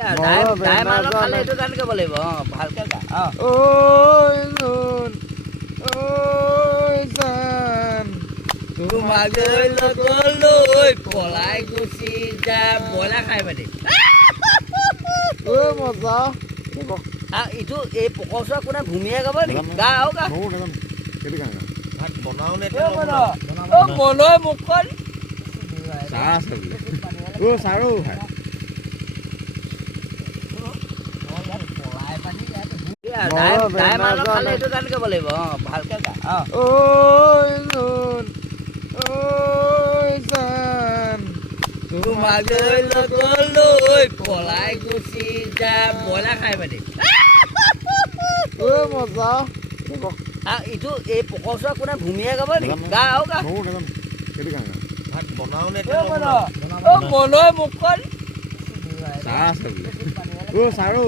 খালে এইটো গান গাব লাগিব ভালকে গা তোমাক লৈ পলাই গুচি যাম বইলা খাই পাতি ইটো এই পকচোৱা কোনে ভূমিয়ে গাব নেকি গা আৰু গা বনাও নে মনৈ মুখখন চাৰো খালে এইটো গান গাব লাগিব ভালকে গা তোমাক লৈ পলাই গুচি যাম বইলা খাই পাতি ইটো এই পকচোৱা কোনে ভূমিয়ে গাব নেকি গা আৰু গা বনাও নে মনৈ মুখখন চাৰো